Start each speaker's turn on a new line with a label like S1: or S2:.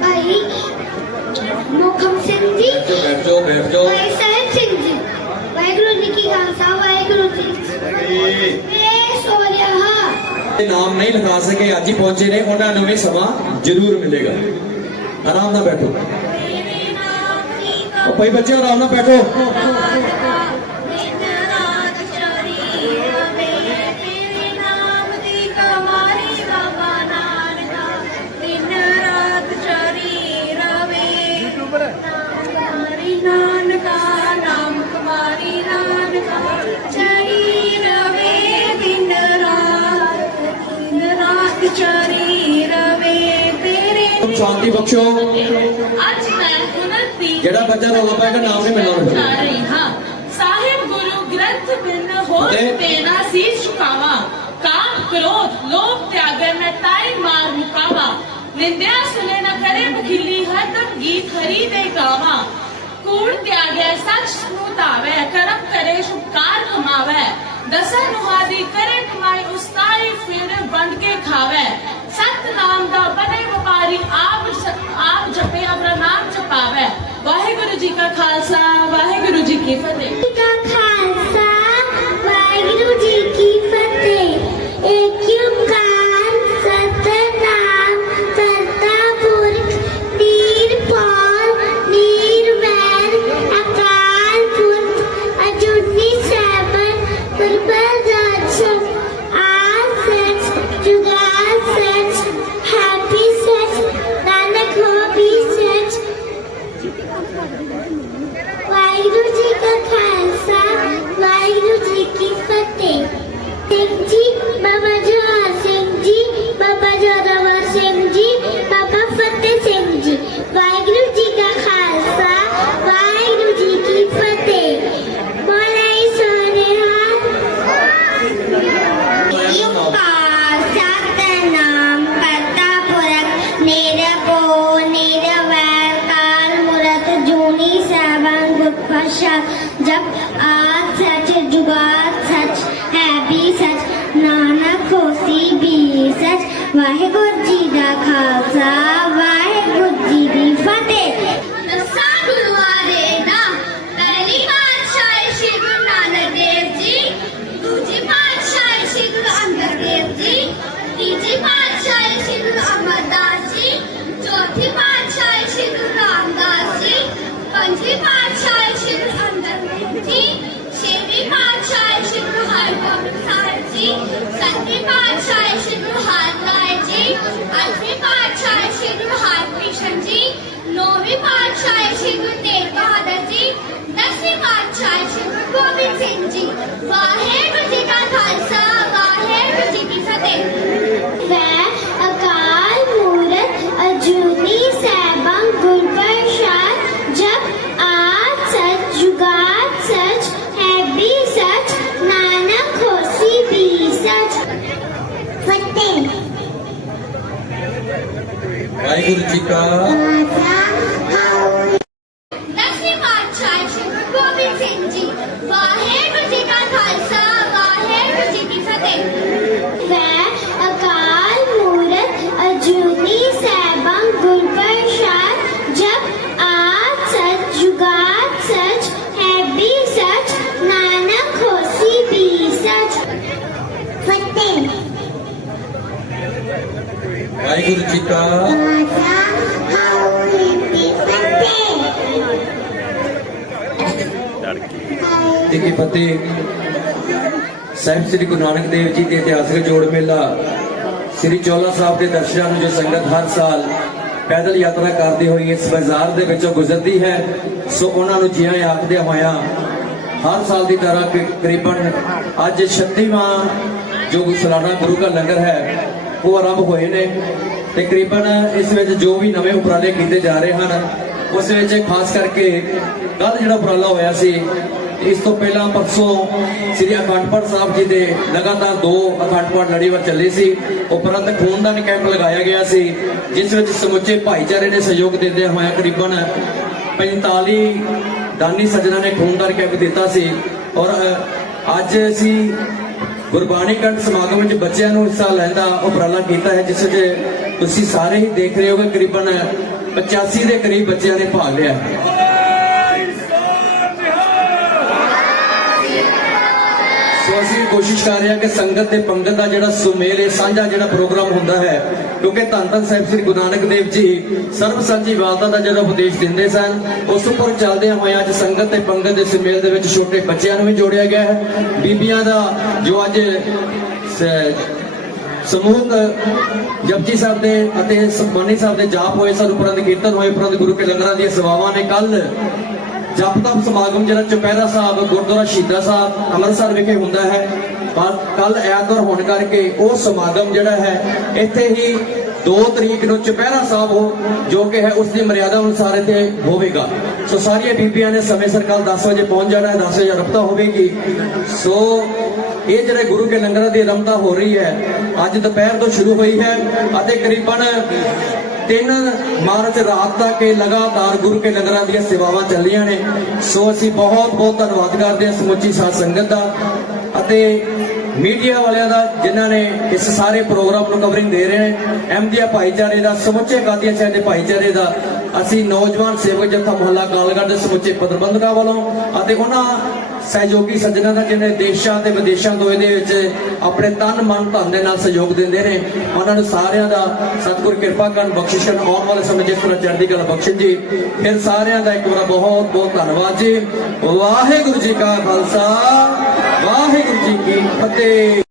S1: ਭਾਈ ਮੋਖਮ ਸਿੰਘ ਜੀ
S2: ਬੈਠ ਬੈਠ।
S1: ਭਾਈ ਸਾਹਿਬ ਸਿੰਘ ਜੀ ਵਾਹਿਗੁਰੂ ਜੀ ਕੀ ਖਾਲਸਾ ਵਾਹਿਗੁਰੂ ਜੀ ਕੀ ਫਤਿਹ। ਮੈਂ ਸੋ ਰਿਹਾ
S2: ਇਹ ਨਾਮ ਨਹੀਂ ਲਿਖਾ ਸਕੇ ਅੱਜ ਹੀ ਪਹੁੰਚੇ ਨੇ ਉਹਨਾਂ ਨੂੰ ਵੀ ਸਮਾਂ ਜ਼ਰੂਰ ਮਿਲੇਗਾ। ਆਰਾਮ ਨਾਲ ਬੈਠੋ। ਉਹ ਭਾਈ ਬੱਚਿਓ ਆਰਾਮ ਨਾਲ ਬੈਠੋ।
S3: ਨਾਨਕਾ ਨਾਮ ਕੁਮਾਰੀ ਨਾਨਕਾ ਚਰੀ ਰਵੇ ਦਿਨ ਰਾਤ ਦਿਨ ਰਾਤ ਚਰੀ ਰਵੇ ਤੇਰੇ
S2: ਤੁਮ ਸ਼ਾਂਤੀ ਬਖਸ਼ੋ।
S3: ਅੱਜ ਮੈਂ ਹੁਨਰ ਦੀ
S2: ਜਿਹੜਾ ਬੱਚਾ ਰੌਲਾ ਪਾਏਗਾ ਨਾਮ ਨਹੀਂ ਮਿਲਣਾ ਉਹਨੂੰ।
S3: ਜਾ ਰਹੀ ਹਾਂ। ਸਾਹਿਬ ਗੁਰੂ ਗ੍ਰੰਥ ਬਿਨ ਹੋਰ
S2: ਅਤੇ
S3: ਤੇਨਾ ਸੀਸ ਝੁਕਾਵਾਂ। ਕਾਮ ਕ੍ਰੋਧ ਲੋਭ ਤਿਆਗੈ ਮੈਂ ਤਾਈ ਮਾਰ ਮੁਕਾਵਾ। ਨਿੰਦਿਆ ਸੁਨੇ ਨ ਕਰੇ ਬਖਿਲੀ ਹਰਦਮ ਗੀਤ ਹਰੀ ਦੇ ਗਾਵਾਂ। ਕੂੜ ਤਿਆਗੈ ਸੱਚ ਨੂੰ ਧਾਵੈ ਕਰਮ ਕਰੇ, ਸ਼ੁਭਕਾਰ ਕਮਾਵੈ। ਦਸਾਂ ਨੁਹਾਦੀ ਕਰੇ ਕਮਾਈ ਉਸਤਾਈ ਫਿਰ ਵੰਡ ਕੇ ਖਾਵੈ।
S1: ਸੈਭੰ ਗੁਰ ਪ੍ਰਸਾਦ ਜਪ ਆਦ ਸੱਚ ਜੁਗਾਦ ਸੱਚ ਹੈ ਵੀ ਸੱਚ ਨਾਨਕ ਹੋਸੀ ਵੀ ਸੱਚ ਵਾਹਿਗੁਰੂ ਜੀ ਦਾ ਖਾਲਸਾ ਵਾਹਿਗੁਰੂ ਜੀ ਦੀ ਫਤਿਹ ਦਸਾਂ ਗੁਰੂਆਂ ਦੇ ਨਾਮ ਪਹਿਲੀ ਪਾਤਸ਼ਾਹੀ ਸ਼੍ਰੀ ਗੁਰੂ ਨਾਨਕ ਦੇਵ ਜੀ ਦੂਜੀ ਪਾਤਸ਼ਾਹੀ ਸ਼੍ਰੀ ਗੁਰੂ ਅੰਗਦ ਦੇਵ ਜੀ ਤੀਜੀ ਪਾਤਸ਼ਾਹੀ ਸ਼੍ਰੀ ਗੁਰੂ ਅਮਰਦਾਸ ਜੀ ਚੌਥੀ ਪਾਤਸ਼ਾਹੀ ਸ਼੍ਰੀ ਗੁਰੂ ਰਾਮਦਾਸ ਜੀ ਪੰਜਵੀਂ ਪਾਤਸ਼ਾਹੀ ਸ਼੍ਰੀ ਗੁਰੂ ਅੰਗਦ ਦੇਵ ਜੀ ਛੇਵੀਂ ਪਾਤਸ਼ਾਹੀ ਸ਼੍ਰੀ ਗੁਰੂ ਹਰਗੋਬਿੰਦ ਸਾਹਿਬ ਜੀ ਸੱਤਵੀਂ ਪਾਤਸ਼ਾਹ ਸ਼੍ਰੀ ਗੁਰੂ ਹਰਰਾਏ ਜੀ ਅੱਠਵੇਂ ਪਾਤਸ਼ਾਹ ਸ਼੍ਰੀ ਗੁਰੂ ਹਰਕ੍ਰਿਸ਼ਨ ਜੀ ਨੌਵੀਂ ਪਾਤਸ਼ਾਹੀ ਸ਼੍ਰੀ ਗੁਰੂ ਤੇਗ ਬਹਾਦਰ ਜੀ ਦਸਵੇਂ ਪਾਤਸ਼ਾਹ ਸ਼੍ਰੀ ਗੁਰੂ ਗੋਬਿੰਦ ਸਿੰਘ ਜੀ ਵਾਹਿਗੁਰੂ ਜੀ ਕਾ ਦਸਵੀਂ ਪਾਤਸ਼ਾਹ ਸ਼੍ਰੀ ਗੁਰੂ ਗੋਬਿੰਦ ਸਿੰਘ ਜੀ ਵਾਹਿਗੁਰੂ ਜੀ ਵਾਹਿਗੁਰੂ ਜੀ ਕਾ
S2: ਜੀ ਕੀ
S1: ਫਤਿਹ।
S2: ਸਾਹਿਬ ਸ੍ਰੀ ਗੁਰੂ ਨਾਨਕ ਦੇਵ ਜੀ ਦੇ ਇਤਿਹਾਸਕ ਜੋੜ ਮੇਲਾ ਸ੍ਰੀ ਚੌਲਾ ਸਾਹਿਬ ਦੇ ਦਰਸ਼ਨਾਂ ਨੂੰ ਜੋ ਸੰਗਤ ਹਰ ਸਾਲ ਪੈਦਲ ਯਾਤਰਾ ਕਰਦੇ ਹੋਈ ਇਸ ਬਾਜ਼ਾਰ ਦੇ ਵਿੱਚੋਂ ਗੁਜ਼ਰਦੀ ਹੈ, ਸੋ ਉਹਨਾਂ ਨੂੰ ਜਿਉਂ ਆਖਦੇ ਹੋਇਆਂ ਹਰ ਸਾਲ ਦੀ ਤਰ੍ਹਾਂ ਕਿ ਤਕਰੀਬਨ ਅੱਜ 36ਵਾਂ ਜੋ ਸਾਲਾਨਾ ਗੁਰੂ ਦਾ ਲੰਗਰ ਹੈ, ਉਹ ਆਰੰਭ ਹੋਏ ਨੇ। ਤਕਰੀਬਨ ਇਸ ਵਿੱਚ ਜੋ ਵੀ ਨਵੇਂ ਉਪਰਾਲੇ ਕੀਤੇ ਜਾ ਰਹੇ ਹਨ, ਉਸ ਵਿੱਚ ਖਾਸ ਕਰਕੇ ਕੱਲ ਜਿਹੜਾ ਉਪਰਾਲਾ ਹੋਇਆ ਸੀ, ਇਸ ਤੋਂ ਪਹਿਲਾਂ ਪਰਸੋਂ ਸ੍ਰੀ ਅਖੰਡਪੁਰ ਸਾਹਿਬ ਜੀ ਦੇ ਲਗਾਤਾਰ ਦੋ ਅਖੰਡ ਪਾਠ ਲੜੀਵਾਰ ਚੱਲੇ ਸੀ, ਉਪਰੰਤ ਖੂਨਦਾਨ ਕੈਂਪ ਲਗਾਇਆ ਗਿਆ ਸੀ, ਜਿਸ ਵਿੱਚ ਸਮੁੱਚੇ ਭਾਈਚਾਰੇ ਨੇ ਸਹਿਯੋਗ ਦਿੰਦੇ ਹੋਇਆ ਕਰੀਬਨ 45 ਦਾਨੀ ਸੱਜਣਾ ਨੇ ਖੂਨਦਾਨ ਕੈਂਪ ਦਿੱਤਾ ਸੀ ਔਰ ਅੱਜ ਅਸੀਂ ਗੁਰਬਾਣੀ ਕੰਠ ਸਮਾਗਮ ਵਿੱਚ ਬੱਚਿਆਂ ਨੂੰ ਹਿੱਸਾ ਲੈਣ ਦਾ ਉਪਰਾਲਾ ਕੀਤਾ ਹੈ, ਜਿਸ ਵਿੱਚ ਤੁਸੀਂ ਸਾਰੇ ਹੀ ਦੇਖ ਰਹੇ ਹੋਗੇ, ਕਰੀਬਨ 85 ਦੇ ਕਰੀਬ ਬੱਚਿਆਂ ਨੇ ਭਾਗ ਲਿਆ। ਸੋ ਅਸੀਂ ਕੋਸ਼ਿਸ਼ ਕਰ ਰਹੇ ਹਾਂ ਕਿ ਸੰਗਤ ਤੇ ਪੰਗਤ ਦਾ ਜਿਹੜਾ ਸੁਮੇਲ ਹੈ ਸਾਂਝਾ ਜਿਹੜਾ ਪ੍ਰੋਗਰਾਮ ਹੁੰਦਾ ਹੈ, ਕਿਉਂਕਿ ਧੰਨ ਧੰਨ ਸਾਹਿਬ ਸ੍ਰੀ ਗੁਰੂ ਨਾਨਕ ਦੇਵ ਜੀ ਸਰਬ ਸਾਂਝੀ ਵਾਲਤਾ ਦਾ ਜਿਹੜਾ ਉਪਦੇਸ਼ ਦਿੰਦੇ ਸਨ, ਉਸ ਉੱਪਰ ਚੱਲਦਿਆਂ ਹੋਇਆਂ ਅੱਜ ਸੰਗਤ ਤੇ ਪੰਗਤ ਦੇ ਸੁਮੇਲ ਦੇ ਵਿੱਚ ਛੋਟੇ ਬੱਚਿਆਂ ਨੂੰ ਵੀ ਜੋੜਿਆ ਗਿਆ ਹੈ। ਬੀਬੀਆਂ ਦਾ ਜੋ ਅੱਜ ਸਮੂਹ ਸਮੂਹਕ ਜਪਜੀ ਸਾਹਿਬ ਦੇ ਅਤੇ ਸੁਖਮਨੀ ਸਾਹਿਬ ਦੇ ਜਾਪ ਹੋਏ ਸਨ, ਉਪਰੰਤ ਕੀਰਤਨ ਹੋਏ, ਉਪਰੰਤ ਗੁਰੂ ਕੇ ਲੰਗਰਾਂ ਦੀਆਂ ਸੇਵਾਵਾਂ ਨੇ ਕੱਲ ਜਪ ਤਪ ਸਮਾਗਮ ਜਿਹੜਾ ਚੁਪਹਿਰਾ ਸਾਹਿਬ, ਗੁਰਦੁਆਰਾ ਸ਼ਹੀਦਾਂ ਸਾਹਿਬ, ਅੰਮ੍ਰਿਤਸਰ ਵਿਖੇ ਹੁੰਦਾ ਹੈ। ਪਰ ਕੱਲ ਐਤਵਾਰ ਹੋਣ ਕਰਕੇ ਉਹ ਸਮਾਗਮ ਜਿਹੜਾ ਹੈ, ਇੱਥੇ ਹੀ 2 ਤਰੀਕ ਨੂੰ ਚੁਪਹਿਰਾ ਸਾਹਿਬ ਹੋ, ਜੋ ਕਿ ਹੈ ਉਸ ਦੀ ਮਰਿਆਦਾ ਅਨੁਸਾਰ ਇੱਥੇ ਹੋਵੇਗਾ। ਸੋ ਸਾਰੀਆਂ ਬੀਬੀਆਂ ਨੇ ਸਮੇਂ ਸਿਰ ਕੱਲ 10 ਵਜੇ ਪਹੁੰਚ ਜਾਣਾ ਹੈ 10 ਵਜੇ ਰਫਤਾ ਹੋਵੇਗੀ। ਸੋ ਇਹ ਜਿਹੜੇ ਗੁਰੂ ਕੇ ਲੰਗਰਾਂ ਦੀ ਰਮਤਾ ਹੋ ਰਹੀ ਹੈ, ਅੱਜ ਦੁਪਹਿਰ ਤੋਂ ਸ਼ੁਰੂ ਹੋਈ ਹੈ ਅਤੇ ਕਰੀਬਨ 3 ਮਾਰਚ ਰਾਤ ਤੱਕ ਇਹ ਲਗਾਤਾਰ ਗੁਰੂ ਕੇ ਲੰਗਰਾਂ ਦੀਆਂ ਸੇਵਾਵਾਂ ਚੱਲੀਆਂ ਨੇ। ਸੋ ਅਸੀਂ ਬਹੁਤ ਬਹੁਤ ਧੰਨਵਾਦ ਕਰਦੇ ਹਾਂ ਸਮੁੱਚੀ ਸਾਧ ਸੰਗਤ ਦਾ ਅਤੇ ਮੀਡੀਆ ਵਾਲਿਆਂ ਦਾ, ਜਿਨ੍ਹਾਂ ਨੇ ਇਸ ਸਾਰੇ ਪ੍ਰੋਗਰਾਮ ਨੂੰ ਕਵਰਿੰਗ ਦੇ ਰਹੇ ਨੇ। ਅਹਿਮਦੀਆ ਭਾਈਚਾਰੇ ਦਾ, ਸਮੁੱਚੇ ਗਾਦੀਆਂ ਸਾਹਿਬ ਦੇ ਭਾਈਚਾਰੇ ਦਾ, ਅਸੀਂ ਨੌਜਵਾਨ ਸੇਵਕ ਜਥਾ ਮੁਹੱਲਾ ਕਾਲਗੜ੍ਹ ਦੇ ਸਮੁੱਚੇ ਪ੍ਰਬੰਧਕਾਂ ਵੱਲੋਂ ਅਤੇ ਉਹਨਾਂ ਸਹਿਯੋਗੀ ਸੱਜਣਾਂ ਦਾ ਜਿਹਨੇ ਦੇਸ਼ਾਂ ਤੇ ਵਿਦੇਸ਼ਾਂ ਤੋਂ ਇਹਦੇ ਵਿੱਚ ਆਪਣੇ ਤਨ ਮਨ ਧਨ ਦੇ ਨਾਲ ਸਹਿਯੋਗ ਦਿੰਦੇ ਨੇ, ਉਹਨਾਂ ਨੂੰ ਸਾਰਿਆਂ ਦਾ ਸਤਿਗੁਰ ਕਿਰਪਾ ਕਰਨ, ਬਖਸ਼ਿਸ਼ ਕਰਨ। ਆਉਣ ਵਾਲੇ ਸਮੇਂ ਜਿਸ ਤਰ੍ਹਾਂ ਚੜ੍ਹਦੀ ਕਲਾ ਬਖਸ਼ਣ ਜੀ, ਫਿਰ ਸਾਰਿਆਂ ਦਾ ਇੱਕ ਵਾਰ ਬਹੁਤ ਬਹੁਤ ਧੰਨਵਾਦ ਜੀ। ਵਾਹਿਗੁਰੂ ਜੀ ਕਾ ਖਾਲਸਾ, ਵਾਹਿਗੁਰੂ ਜੀ ਕੀ ਫਤਿਹ।